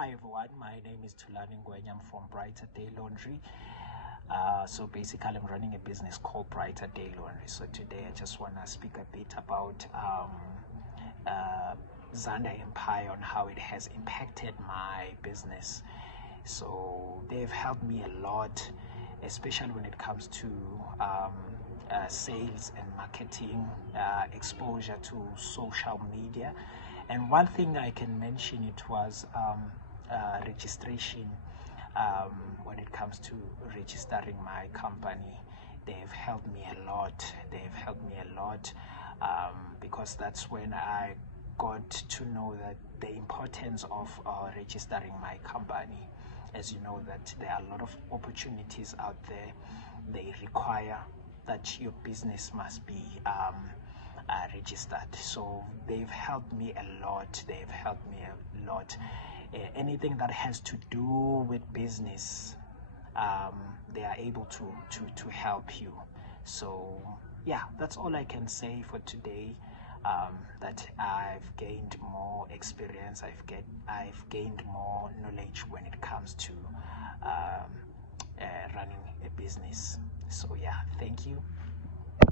Hi everyone, my name is Tulani Ngwenya. I'm from Brighter Day Laundry. So basically I'm running a business called Brighter Day Laundry. So today I just want to speak a bit about Zanda Empire, on how it has impacted my business. So they've helped me a lot, especially when it comes to sales and marketing, exposure to social media. And one thing I can mention, it was registration. When it comes to registering my company, they've helped me a lot. Because that's when I got to know that the importance of registering my company. As you know, that there are a lot of opportunities out there. They require that your business must be registered. So they've helped me a lot. Anything that has to do with business, they are able to help you. So yeah, that's all I can say for today. That I've gained more experience, I've gained more knowledge when it comes to running a business. So yeah, thank you.